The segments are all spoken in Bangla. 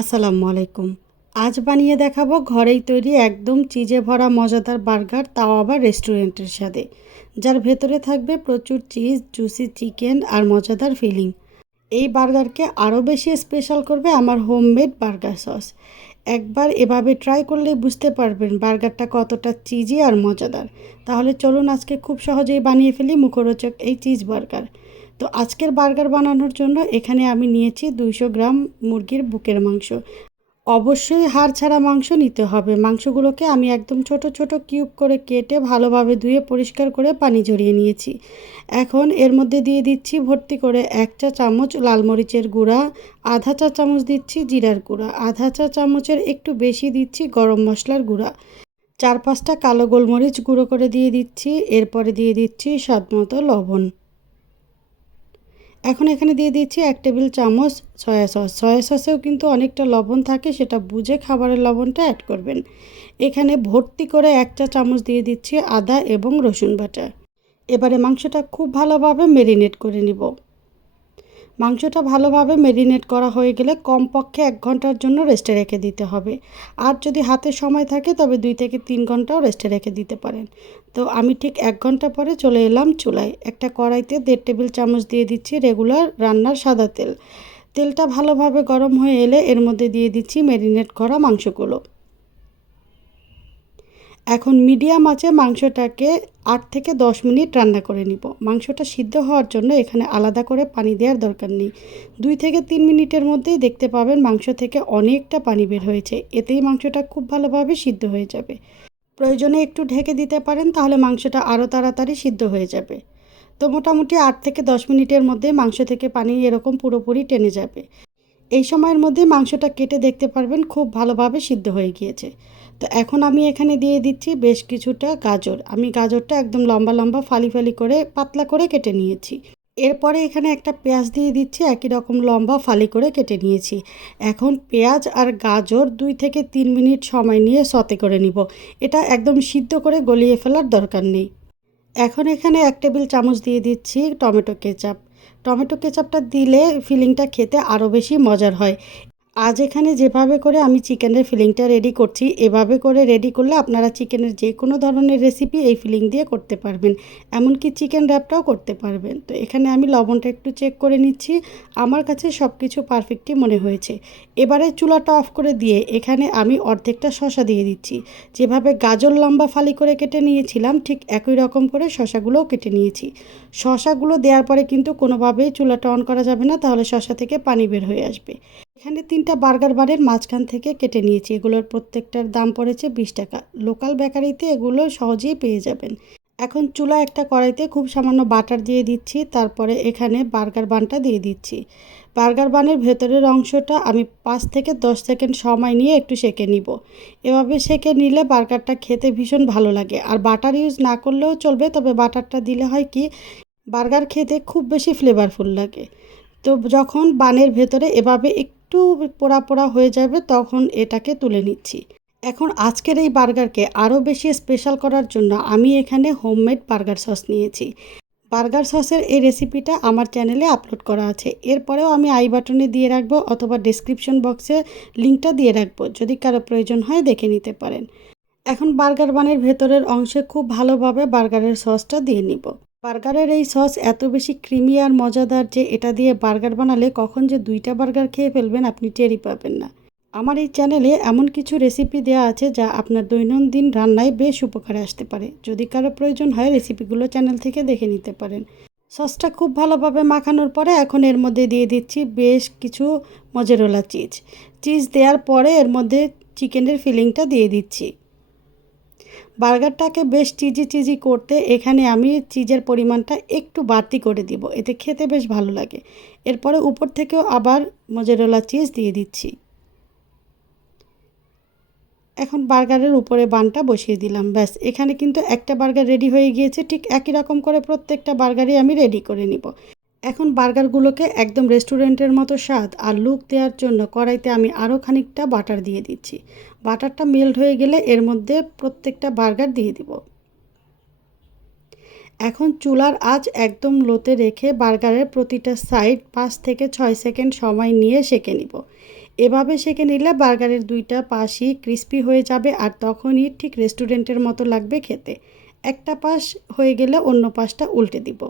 আসসালামু আলাইকুম। আজ বানিয়ে দেখাবো ঘরেই তৈরি একদম চিজে ভরা মজাদার বার্গার, তাও আবার রেস্টুরেন্টের স্বাদে, যার ভেতরে থাকবে প্রচুর চিজ, জুসি চিকেন আর মজাদার ফিলিং। এই বার্গারকে আরও বেশি স্পেশাল করবে আমার হোমমেড বার্গার সস। একবার এভাবে ট্রাই করলেই বুঝতে পারবেন বার্গারটা কতটা চিজি আর মজাদার। তাহলে চলুন আজকে খুব সহজেই বানিয়ে ফেলি মুখরোচক এই চিজ বার্গার। তো আজকের বার্গার বানানোর জন্য এখানে আমি নিয়েছি 200 গ্রাম মুরগির বুকের মাংস। অবশ্যই হাড় ছাড়া মাংস নিতে হবে। মাংসগুলোকে আমি একদম ছোট ছোট কিউব করে কেটে ভালোভাবে ধুয়ে পরিষ্কার করে পানি ঝরিয়ে নিয়েছি। এখন এর মধ্যে দিয়ে দিচ্ছি ভর্তি করে 1 চা চামচ লাল মরিচের গুঁড়া, আধা চা চামচ দিচ্ছি জিরার গুঁড়া, আধা চা চামচের একটু বেশি দিচ্ছি গরম মশলার গুঁড়া, 4-5টা কালো গোলমরিচ গুঁড়ো করে দিয়ে দিচ্ছি। এরপরে দিয়ে দিচ্ছি স্বাদমতো লবণ। এখন এখানে দিয়ে দিচ্ছি 1 টেবিল চামচ সয়া সস। সয়া সসেও কিন্তু অনেকটা লবণ থাকে, সেটা বুঝে খাবারের লবণটা অ্যাড করবেন। এখানে ভর্তি করে 1 চা চামচ দিয়ে দিচ্ছি আদা এবং রসুন বাটা। এবারে মাংসটা খুব ভালোভাবে মেরিনেট করে নিব। মাংসটা ভালোভাবে মেরিনেট করা হয়ে গেলে কমপক্ষে 1 ঘন্টার জন্য রেস্টে রেখে দিতে হবে। আর যদি হাতে সময় থাকে তবে 2 থেকে 3 ঘন্টাও রেস্টে রেখে দিতে পারেন। তো আমি ঠিক 1 ঘন্টা পরে চলে এলাম চুলায়। একটা কড়াইতে 1.5 টেবিল চামচ দিয়ে দিচ্ছি রেগুলার রান্নার সাদা তেল। তেলটা ভালোভাবে গরম হয়ে এলে এর মধ্যে দিয়ে দিচ্ছি ম্যারিনেট করা মাংসগুলো। এখন মিডিয়াম আঁচে মাংসটাকে 8 থেকে 10 মিনিট রান্না করে নিব। মাংসটা সিদ্ধ হওয়ার জন্য এখানে আলাদা করে পানি দেওয়ার দরকার নেই। 2 থেকে 3 মিনিটের মধ্যেই দেখতে পাবেন মাংস থেকে অনেকটা পানি বের হয়েছে। এতেই মাংসটা খুব ভালোভাবে সিদ্ধ হয়ে যাবে। প্রয়োজনে একটু ঢেকে দিতে পারেন, তাহলে মাংসটা আরও তাড়াতাড়ি সিদ্ধ হয়ে যাবে। তো মোটামুটি 8 থেকে 10 মিনিটের মধ্যে মাংস থেকে পানি এরকম পুরোপুরি টেনে যাবে। এই সময়ের মধ্যে মাংসটা কেটে দেখতে পারবেন খুব ভালোভাবে সিদ্ধ হয়ে গিয়েছে। তো এখন আমি এখানে দিয়ে দিচ্ছি বেশ কিছুটা গাজর। আমি গাজরটা একদম লম্বা লম্বা ফালি ফালি করে পাতলা করে কেটে নিয়েছি। এরপরে এখানে একটা পেঁয়াজ দিয়ে দিচ্ছি, একই রকম লম্বা ফালি করে কেটে নিয়েছি। এখন পেঁয়াজ আর গাজর 2 থেকে 3 মিনিট সময় নিয়ে সতে করে নিব। এটা একদম সিদ্ধ করে গলিয়ে ফেলার দরকার নেই। এখন এখানে 1 টেবিল চামচ দিয়ে দিচ্ছি টমেটো কেচাপ। টমেটো কেচাপটা দিলে ফিলিংটা খেতে আরও বেশি মজার হয়। আজ এখানে যেভাবে করে আমি চিকেনের ফিলিংটা রেডি করছি, এভাবে করে রেডি করলে আপনারা চিকেনের যে কোনো ধরনের রেসিপি এই ফিলিং দিয়ে করতে পারবেন। এমনকি চিকেন র্যাপটাও করতে পারবেন। তো এখানে আমি লবণটা একটু চেক করে নিচ্ছি। আমার কাছে সব কিছু পারফেক্টই মনে হয়েছে। এবারে চুলাটা অফ করে দিয়ে এখানে আমি অর্ধেকটা শসা দিয়ে দিচ্ছি। যেভাবে গাজর লম্বা ফালি করে কেটে নিয়েছিলাম, ঠিক একই রকম করে শসাগুলোও কেটে নিয়েছি। শসাগুলো দেওয়ার পরে কিন্তু কোনোভাবেই চুলাটা অন করা যাবে না, তাহলে শসা থেকে পানি বের হয়ে আসবে। এখানে 3টা বার্গার বানের মাঝখান থেকে কেটে নিয়েছি। এগুলোর প্রত্যেকটার দাম পড়েছে 20 টাকা। লোকাল বেকারিতে এগুলো সহজেই পেয়ে যাবেন। এখন চুলা একটা কড়াইতে খুব সামান্য বাটার দিয়ে দিচ্ছি। তারপরে এখানে বার্গার বানটা দিয়ে দিচ্ছি। বার্গার বানের ভেতরের অংশটা আমি 5 থেকে 10 সেকেন্ড সময় নিয়ে একটু সেঁকে নিব। এভাবে সেঁকে নিলে বার্গারটা খেতে ভীষণ ভালো লাগে। আর বাটার ইউজ না করলেও চলবে, তবে বাটারটা দিলে হয় কি, বার্গার খেতে খুব বেশি ফ্লেভারফুল লাগে। তো যখন বানের ভেতরে এভাবে একটু পোড়া পোড়া হয়ে যাবে তখন এটাকে তুলে নিচ্ছি। এখন আজকের এই বার্গারকে আরও বেশি স্পেশাল করার জন্য আমি এখানে হোমমেড বার্গার সস নিয়েছি। বার্গার সসের এই রেসিপিটা আমার চ্যানেলে আপলোড করা আছে। এরপরেও আমি আই বাটনে দিয়ে রাখবো অথবা ডেসক্রিপশন বক্সে লিঙ্কটা দিয়ে রাখবো, যদি কারো প্রয়োজন হয় দেখে নিতে পারেন। এখন বার্গার বানের ভেতরের অংশে খুব ভালোভাবে বার্গারের সসটা দিয়ে নিব। বার্গারের এই সস এত বেশি ক্রিমি আর মজাদার যে এটা দিয়ে বার্গার বানালে কখন যে 2টা বার্গার খেয়ে ফেলবেন আপনি টেরই পাবেন না। আমার এই চ্যানেলে এমন কিছু রেসিপি দেওয়া আছে যা আপনার দৈনন্দিন রান্নায় বেশ উপকারে আসতে পারে। যদি কারো প্রয়োজন হয় রেসিপিগুলো চ্যানেল থেকে দেখে নিতে পারেন। সসটা খুব ভালোভাবে মাখানোর পরে এখন এর মধ্যে দিয়ে দিচ্ছি বেশ কিছু মজেরেলা চিজ। চিজ দেওয়ার পরে এর মধ্যে চিকেনের ফিলিংটা দিয়ে দিচ্ছি। বার্গারটাকে বেশ চিজি চিজি করতে এখানে আমি চিজের পরিমাণটা একটু বাড়তি করে দিব, এতে খেতে বেশ ভালো লাগে। এরপরে উপর থেকেও আবার মোজারেলা চিজ দিয়ে দিচ্ছি। এখন বার্গারের উপরে বানটা বসিয়ে দিলাম। ব্যাস, এখানে কিন্তু একটা বার্গার রেডি হয়ে গিয়েছে। ঠিক একই রকম করে প্রত্যেকটা বার্গারই আমি রেডি করে নিব। এখন বার্গারগুলোকে একদম রেস্টুরেন্টের মতো স্বাদ আর লুক দেওয়ার জন্য কড়াইতে আমি আরও খানিকটা বাটার দিয়ে দিচ্ছি। বাটারটা মেল্ট হয়ে গেলে এর মধ্যে প্রত্যেকটা বার্গার দিয়ে দিব। এখন চুলার আঁচ একদম লোতে রেখে বার্গারের প্রতিটা সাইড 5 থেকে 6 সেকেন্ড সময় নিয়ে সেঁকে নিব। এভাবে সেঁকে নিলে বার্গারের দুইটা পাশই ক্রিস্পি হয়ে যাবে আর তখনই ঠিক রেস্টুরেন্টের মতো লাগবে খেতে। একটা পাশ হয়ে গেলে অন্য পাশটা উল্টে দিব।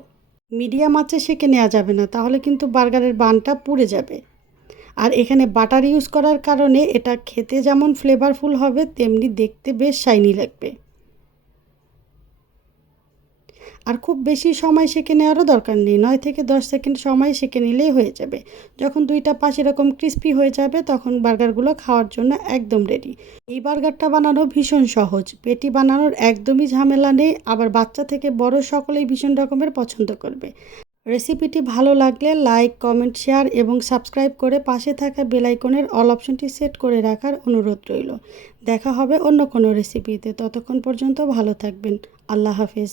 মিডিয়াম আঁচে সেঁকে নেওয়া যাবে না, তাহলে কিন্তু বার্গারের বানটা পুড়ে যাবে। আর এখানে বাটার ইউজ করার কারণে এটা খেতে যেমন ফ্লেভারফুল হবে তেমনি দেখতে বেশ শাইনি লাগবে। আর খুব বেশি সময় সেঁকে নেওয়ারও দরকার নেই, 9 থেকে 10 সেকেন্ড সময় সেঁকে নিলেই হয়ে যাবে। যখন দুইটা পাশ এরকম ক্রিস্পি হয়ে যাবে তখন বার্গারগুলো খাওয়ার জন্য একদম রেডি। এই বার্গারটা বানানো ভীষণ সহজ, পেটি বানানোর একদমই ঝামেলা নেই, আবার বাচ্চা থেকে বড় সকলেই ভীষণ রকমের পছন্দ করবে। রেসিপিটি ভালো লাগলে লাইক, কমেন্ট, শেয়ার এবং সাবস্ক্রাইব করে পাশে থাকা বেল আইকনের অল অপশনটি সেট করে রাখার অনুরোধ রইল। দেখা হবে অন্য কোনো রেসিপিতে, ততক্ষণ পর্যন্ত ভালো থাকবেন। আল্লাহ হাফেজ।